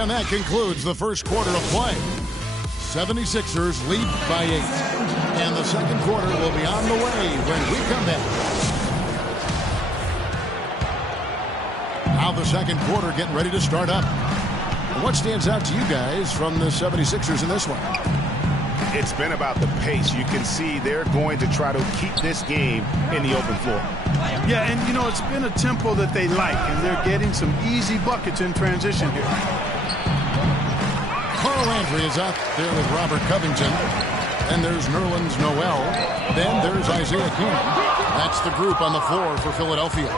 And that concludes the first quarter of play. 76ers lead by 8. And the second quarter will be on the way when we come back. Now the second quarter getting ready to start up. What stands out to you guys from the 76ers in this one? It's been about the pace. You can see they're going to try to keep this game in the open floor. Yeah, and, you know, it's been a tempo that they like, and they're getting some easy buckets in transition here. Carl Landry is out there with Robert Covington. And there's Nerlens Noel. Then there's Isaiah King. That's the group on the floor for Philadelphia.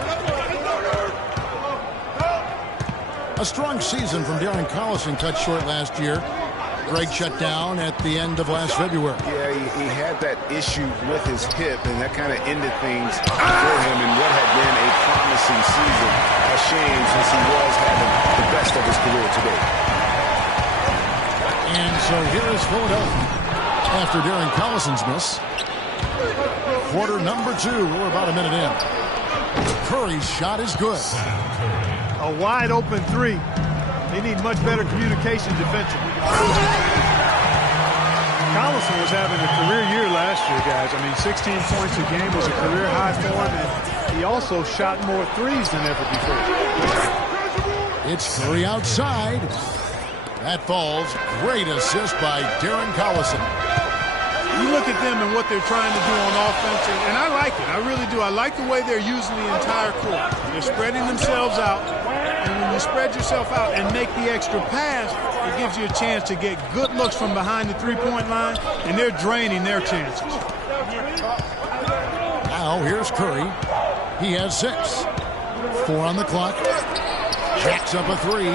A strong season from Darren Collison cut short last year. Greg shut down at the end of last February. Yeah, he had that issue with his hip, and that kind of ended things for him in what had been a promising season. A shame since he was having the best of his career today. And so here is Philadelphia after Darren Collison's miss. Quarter number 2. We're about a minute in. Curry's shot is good. A wide open three. They need much better communication defensively. Collison was having a career year last year, guys. I mean, 16 points a game was a career high for him, and he also shot more threes than ever before. It's Curry outside. That falls. Great assist by Darren Collison. You look at them and what they're trying to do on offense, and I like it. I really do. I like the way they're using the entire court. They're spreading themselves out, and when you spread yourself out and make the extra pass, it gives you a chance to get good looks from behind the three-point line, and they're draining their chances. Now here's Curry. He has 6. 4 on the clock. Jacks up a 3.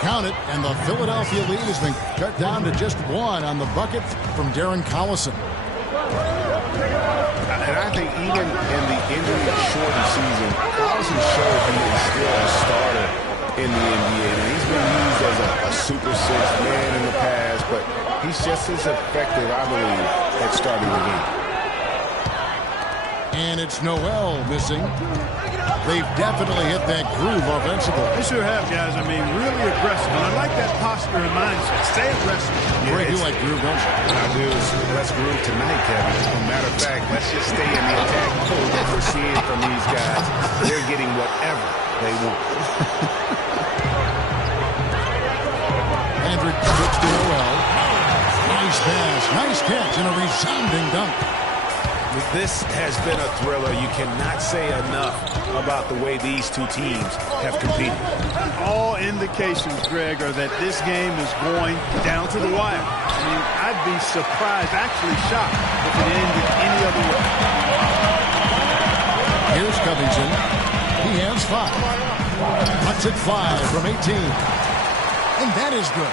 Count it, and the Philadelphia lead has been cut down to just 1 on the bucket from Darren Collison. And I think even in the injury-shortened season, Collison showed he is still a starter in the NBA. Now, he's been used as a super six man in the past, but he's just as effective, I believe, at starting the game. And it's Noel missing. They've definitely hit that groove offensively. They sure have, guys. I mean, really aggressive. And I like that posture and mindset. Stay aggressive. Greg, you like groove, don't you? I do. Let's groove tonight, Kevin. As a matter of fact, let's just stay in the attack mode that we're seeing from these guys. They're getting whatever they want. Hendrick switch to Noel. Nice pass. Nice catch and a resounding dunk. This has been a thriller. You cannot say enough about the way these two teams have competed. All indications, Greg, are that this game is going down to the wire. I mean, I'd be surprised, actually shocked, if it ended any other way. Here's Covington. He has 5. Puts it 5 from 18. And that is good.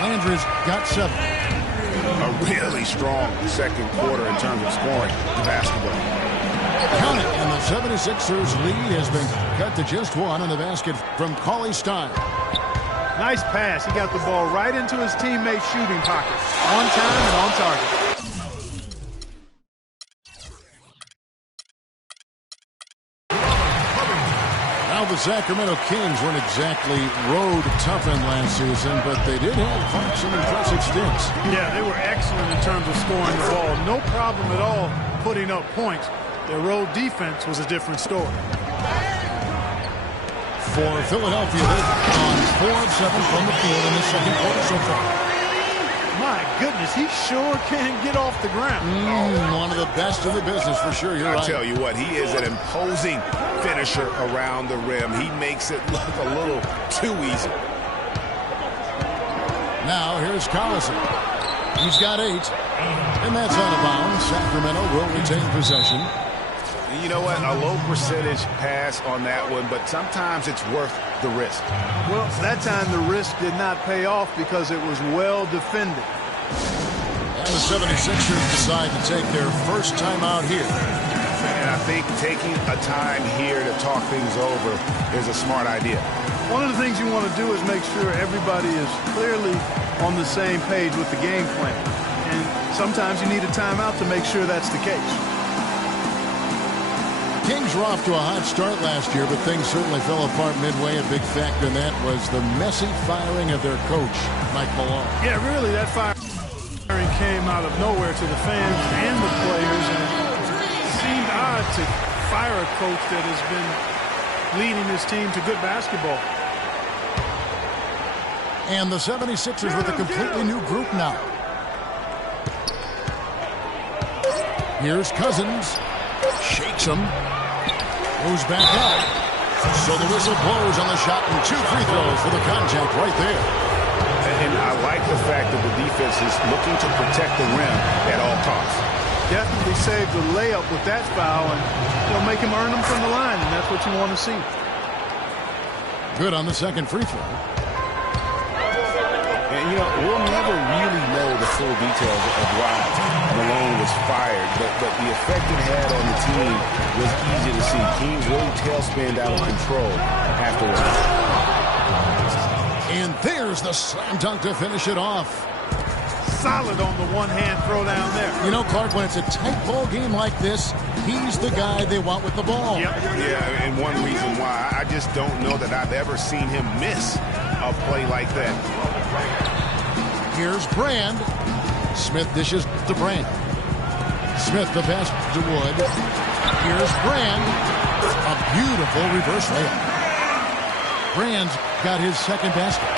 Landry's got 7. A really strong second quarter in terms of scoring the basketball. Count it, and the 76ers lead has been cut to just 1 on the basket from Cauley Stein. Nice pass. He got the ball right into his teammate's shooting pocket. On time and on target. Now the Sacramento Kings weren't exactly road toughened last season, but they did have some impressive stints. Yeah, they were excellent in terms of scoring the ball. No problem at all putting up points. Their road defense was a different story. For Philadelphia, they've gone 4 of 7 from the field in the second quarter so far. My goodness, he sure can get off the ground. One of the best in the business for sure. You're right. I tell you what, he is an imposing finisher around the rim. He makes it look a little too easy. Now here's Collison. He's got 8. And that's out of bounds. Sacramento will retain possession. You know what? A low percentage pass on that one, but sometimes it's worth the risk. Well, that time the risk did not pay off because it was well defended. And the 76ers decide to take their first time out here. And I think taking a time here to talk things over is a smart idea. One of the things you want to do is make sure everybody is clearly on the same page with the game plan. And sometimes you need a timeout to make sure that's the case. Kings were off to a hot start last year, but things certainly fell apart midway. A big factor in that was the messy firing of their coach, Mike Malone. Yeah, really, that firing came out of nowhere to the fans and the players, and it seemed odd to fire a coach that has been leading his team to good basketball. And the 76ers with a completely new group now. Here's Cousins. Shakes him. Goes back up. So the whistle blows on the shot and 2 free throws for the contact right there. And I like the fact that the defense is looking to protect the rim at all costs. Definitely saved the layup with that foul and make him earn them from the line, and that's what you want to see. Good on the second free throw. And, we'll never really know the full details of why Malone was fired, but the effect it had on the team was easy to see. Teams really tailspinned out of control afterwards. And there's the slam dunk to finish it off. Solid on the one-hand throw down there. Clark, when it's a tight ball game like this, he's the guy they want with the ball. Yep. Yeah, and one reason why I just don't know that I've ever seen him miss a play like that. Here's Brand. Smith dishes to Brand. Smith the pass to Wood. Here's Brand. A beautiful reverse layup. Brand's got his second basket.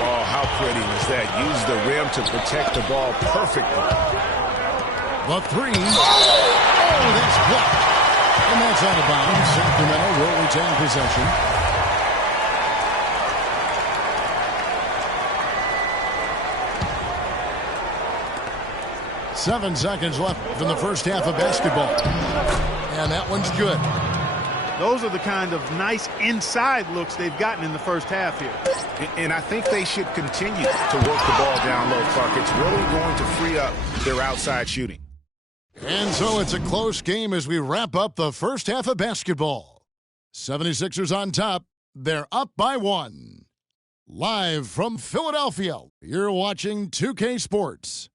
Oh, how pretty was that? Used the rim to protect the ball perfectly. The three. Oh, that's blocked. And that's out of bounds. Sacramento will retain possession. Seven seconds left in the first half of basketball. And that one's good. Those are the kind of nice inside looks they've gotten in the first half here. And I think they should continue to work the ball down low, Clark. It's really going to free up their outside shooting. And so it's a close game as we wrap up the first half of basketball. 76ers on top. They're up by 1. Live from Philadelphia, you're watching 2K Sports.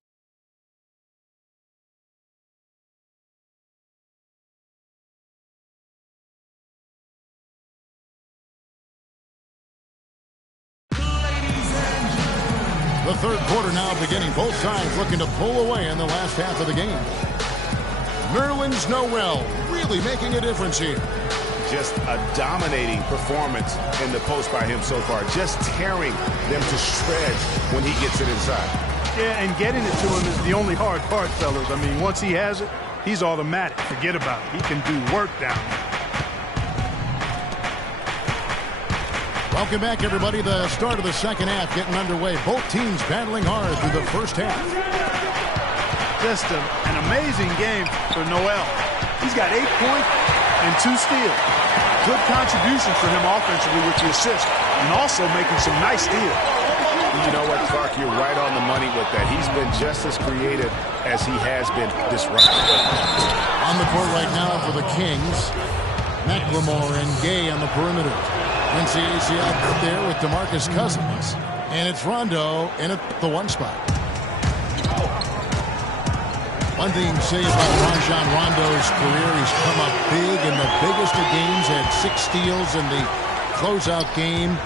The third quarter now beginning. Both sides looking to pull away in the last half of the game. Nerlens Noel really making a difference here. Just a dominating performance in the post by him so far. Just tearing them to shreds when he gets it inside. Yeah, and getting it to him is the only hard part, fellas. I mean, once he has it, he's automatic. Forget about it. He can do work down there. Welcome back, everybody. The start of the second half getting underway. Both teams battling hard through the first half. Just an amazing game for Noel. He's got 8 points and 2 steals. Good contribution for him offensively with the assist, and also making some nice steals. You know what, Clark? You're right on the money with that. He's been just as creative as he has been disruptive. On the court right now for the Kings, McLemore and Gay on the perimeter. NCAC out there with DeMarcus Cousins. And it's Rondo in at the 1 spot. One thing to say about Rajon Rondo's career, he's come up big in the biggest of games, had 6 steals in the closeout game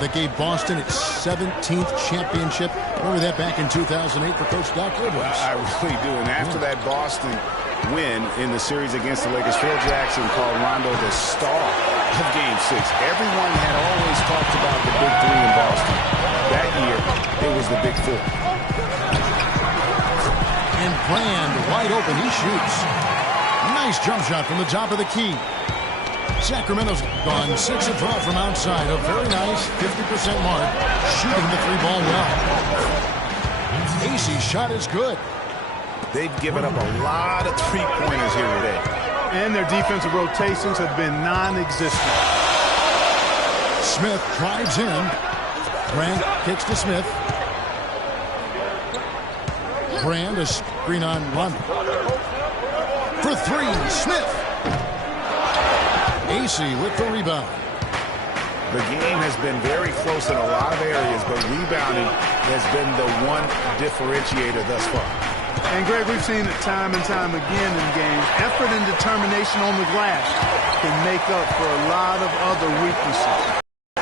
that gave Boston its 17th championship. Remember that back in 2008 for Coach Doc Rivers? I really do. And after that Boston win in the series against the Lakers, Phil Jackson called Rondo the star of Game 6. Everyone had always talked about the Big 3 in Boston. That year, it was the Big 4. And Brand wide open, he shoots. Nice jump shot from the top of the key. Sacramento's gone 6 of 12 from outside. A very nice 50% mark, shooting the 3-ball well. Casey's shot is good. They've given up a lot of 3-pointers here today. And their defensive rotations have been non-existent. Smith drives in. Brand kicks to Smith. Brand, a screen on Rondo. For 3, Smith. AC with the rebound. The game has been very close in a lot of areas, but rebounding has been the one differentiator thus far. And, Greg, we've seen it time and time again in games. Effort and determination on the glass can make up for a lot of other weaknesses.